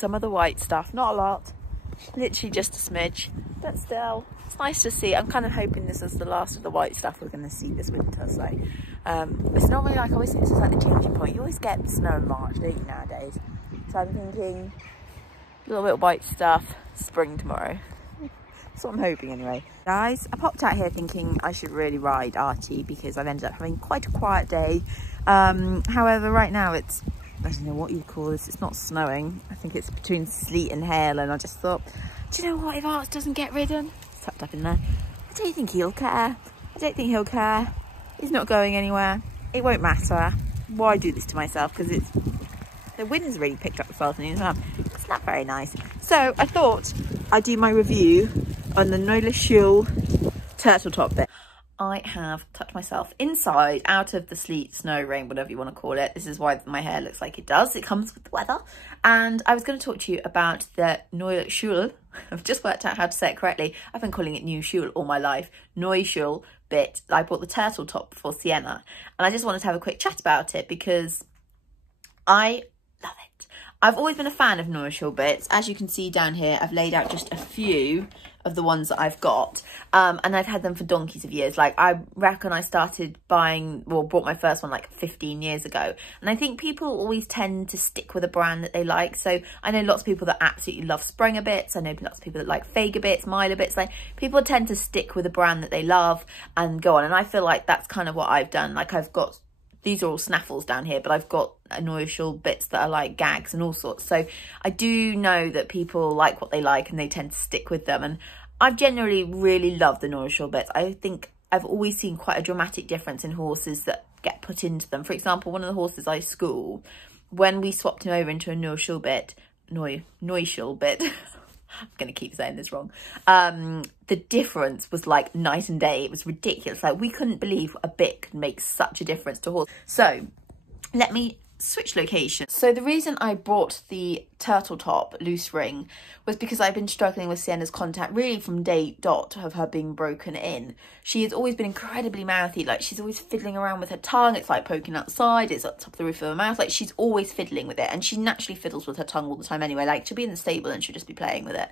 some of the white stuff, not a lot, literally just a smidge, but still it's nice to see. I'm kind of hoping this is the last of the white stuff we're going to see this winter. So it's normally, like, I always think it's just like the changing point. You always get snow in March, don't you, nowadays? So I'm thinking a little bit of white stuff, spring tomorrow. That's what I'm hoping anyway. Guys, I popped out here thinking I should really ride Archie because I've ended up having quite a quiet day. However, right now it's, I don't know what you'd call this, it's not snowing. I think it's between sleet and hail, and I just thought, do you know what, if Arch doesn't get ridden, it's tucked up in there, I don't think he'll care. I don't think he'll care. He's not going anywhere. It won't matter. Why do this to myself? Because it's, the wind's really picked up this afternoon as well. It's not very nice. So I thought I'd do my review on the Neue Schule turtle top bit. I have tucked myself inside out of the sleet, snow, rain, whatever you want to call it. This is why my hair looks like it does. It comes with the weather. And I was going to talk to you about the Neue Schule. I've just worked out how to say it correctly. I've been calling it Neue Schule all my life. Neue Schule bit. I bought the turtle top for Sienna. And I just wanted to have a quick chat about it because I love it. I've always been a fan of Neue Schule bits. As you can see down here, I've laid out just a few of the ones that I've got, and I've had them for donkeys of years. Like, I reckon I started buying, well, bought my first one like 15 years ago, and I think people always tend to stick with a brand that they like. So I know lots of people that absolutely love Springer bits. I know lots of people that like favour bits, Milo bits. Like, people tend to stick with a brand that they love and go on, and I feel like that's kind of what I've done. Like, I've got, these are all snaffles down here, but I've got Neue Schule bits that are like gags and all sorts. So I do know that people like what they like and they tend to stick with them. And I've generally really loved the Neue Schule bits. I think I've always seen quite a dramatic difference in horses that get put into them. For example, one of the horses I school, when we swapped him over into a Neue Schule bit, Neue Schule bit, I'm going to keep saying this wrong. The difference was like night and day. It was ridiculous. Like, we couldn't believe a bit could make such a difference to a horse. So let me switch location. So the reason I bought the turtle top loose ring was because I've been struggling with Sienna's contact really from day dot of her being broken in. She has always been incredibly mouthy. Like, she's always fiddling around with her tongue. It's like poking outside. It's up top of the roof of her mouth. Like, she's always fiddling with it, and she naturally fiddles with her tongue all the time anyway. Like, she'll be in the stable and she'll just be playing with it.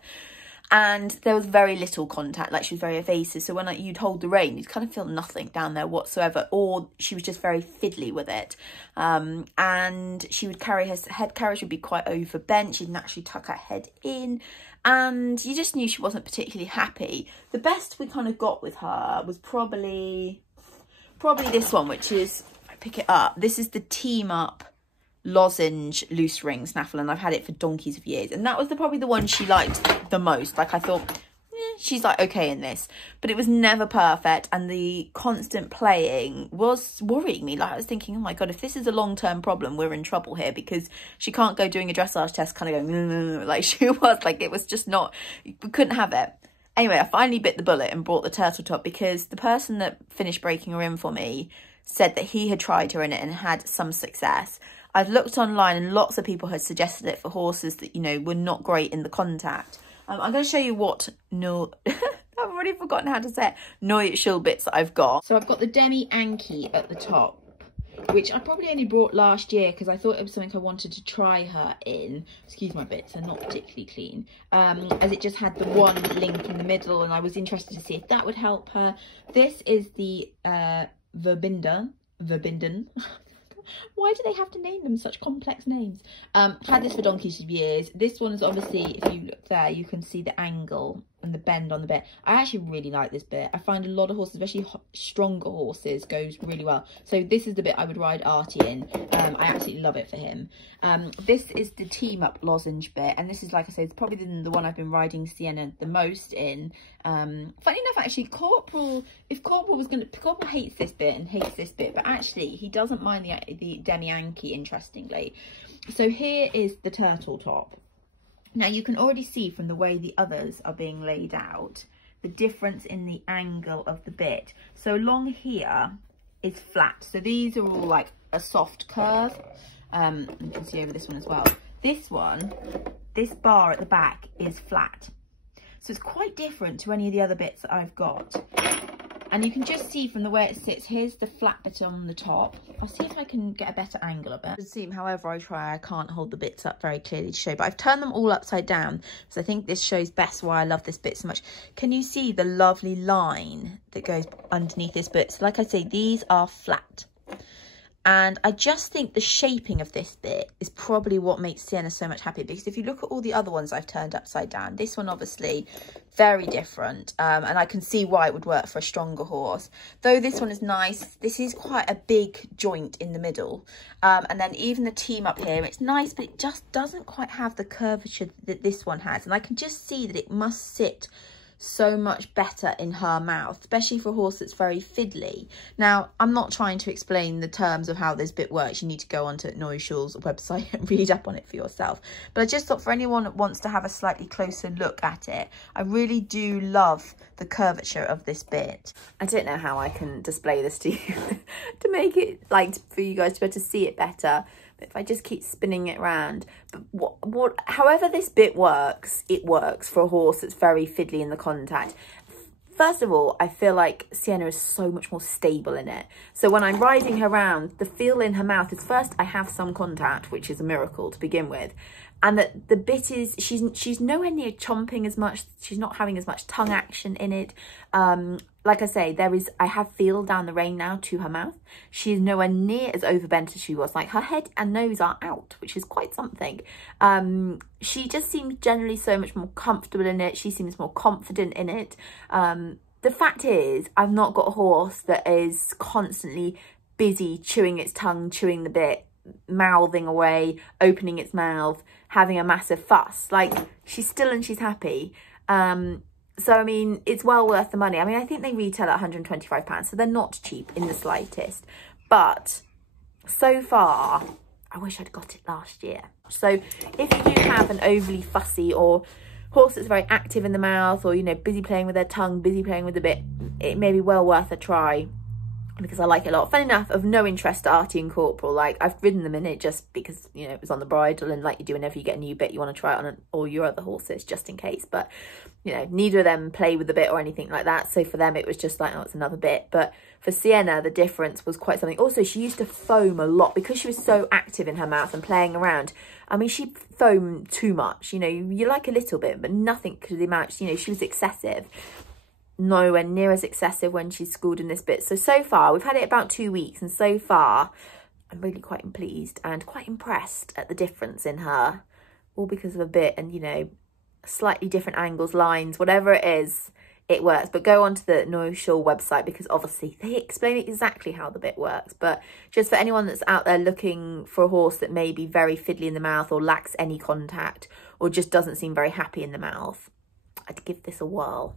And there was very little contact. Like, she was very evasive. So when you'd hold the rein, you'd kind of feel nothing down there whatsoever. Or she was just very fiddly with it. And she would carry, her head carriage would be quite overbent. She'd naturally tuck her head in. And you just knew she wasn't particularly happy. The best we kind of got with her was probably this one, which is, if I pick it up, this is the Team Up lozenge loose ring snaffle, and I've had it for donkeys of years, and that was probably the one she liked the most. Like, I thought, she's like okay in this, but it was never perfect, and the constant playing was worrying me. Like, I was thinking, oh my god, if this is a long-term problem, we're in trouble here, because she can't go doing a dressage test kind of going like she was. Like, it was just not, we couldn't have it. Anyway, I finally bit the bullet and bought the turtle top because the person that finished breaking her in for me said that he had tried her in it and had some success. I've looked online and lots of people had suggested it for horses that, you know, were not great in the contact. I'm going to show you what I've already forgotten how to say it. Neue Schule bits that I've got. So I've got the Demi Anki at the top, which I probably only brought last year because I thought it was something I wanted to try her in. Excuse my bits, they're not particularly clean. As it just had the one link in the middle, and I was interested to see if that would help her. This is the Verbinden. Why do they have to name them such complex names? Had this for donkeys for years. This one is obviously, if you look there, you can see the angle and the bend on the bit. I actually really like this bit. I find a lot of horses, especially stronger horses, goes really well. So this is the bit I would ride Artie in. I absolutely love it for him. This is the Team Up lozenge bit, and this is, like I said, it's probably the one I've been riding Sienna the most in. Funny enough, actually, Corporal hates this bit and hates this bit, but actually he doesn't mind the Demi Anki, interestingly. So here is the turtle top. Now, you can already see from the way the others are being laid out, the difference in the angle of the bit. So along here is flat. So these are all like a soft curve. You can see over this one as well. This one, this bar at the back is flat. So it's quite different to any of the other bits that I've got. And you can just see from the way it sits, here's the flat bit on the top. I'll see if I can get a better angle of it. See, however I try, I can't hold the bits up very clearly to show, but I've turned them all upside down, so I think this shows best why I love this bit so much. Can you see the lovely line that goes underneath this bit? So like I say, these are flat. And I just think the shaping of this bit is probably what makes Sienna so much happier, because if you look at all the other ones I've turned upside down, this one obviously very different, and I can see why it would work for a stronger horse. Though this one is nice, this is quite a big joint in the middle, and then even the team up here, it's nice, but it just doesn't quite have the curvature that this one has, and I can just see that it must sit so much better in her mouth, especially for a horse that's very fiddly. Now, I'm not trying to explain the terms of how this bit works. You need to go onto Neue Schule's website and read up on it for yourself. But I just thought for anyone that wants to have a slightly closer look at it, I really do love the curvature of this bit. I don't know how I can display this to you to make it, like, for you guys to be able to see it better. If I just keep spinning it around, but however this bit works, it works for a horse that's very fiddly in the contact. First of all, I feel like Sienna is so much more stable in it. So when I'm riding her around, the feel in her mouth is, first, I have some contact, which is a miracle to begin with. And that the bit is, she's nowhere near chomping as much. She's not having as much tongue action in it. Like I say, I have feel down the rein now to her mouth. She is nowhere near as overbent as she was. Like, her head and nose are out, which is quite something. She just seems generally so much more comfortable in it. She seems more confident in it. The fact is, I've not got a horse that is constantly busy chewing its tongue, chewing the bit, mouthing away, opening its mouth, having a massive fuss. Like, she's still and she's happy. So, I mean, it's well worth the money. I mean, I think they retail at £125, so they're not cheap in the slightest. But so far, I wish I'd got it last year. So if you do have an overly fussy or horse that's very active in the mouth, or, you know, busy playing with their tongue, busy playing with the bit, it may be well worth a try, because I like it a lot. Fun enough, of no interest to Artie and Corporal. Like, I've ridden them in it just because, you know, it was on the bridle, and like you do whenever you get a new bit, you want to try it on all your other horses just in case. But, you know, neither of them play with the bit or anything like that. So for them, it was just like, oh, it's another bit. But for Sienna, the difference was quite something. Also, she used to foam a lot because she was so active in her mouth and playing around. I mean, she foamed too much. You know, you like a little bit, but nothing to the amount, you know, she was excessive. Nowhere near as excessive when she's schooled in this bit. So far, we've had it about 2 weeks, and so far, I'm really quite pleased and quite impressed at the difference in her. All because of a bit and, you know, slightly different angles, lines, whatever it is, it works. But go onto the Neue Schule website, because obviously they explain exactly how the bit works. But just for anyone that's out there looking for a horse that may be very fiddly in the mouth, or lacks any contact, or just doesn't seem very happy in the mouth, I'd give this a whirl.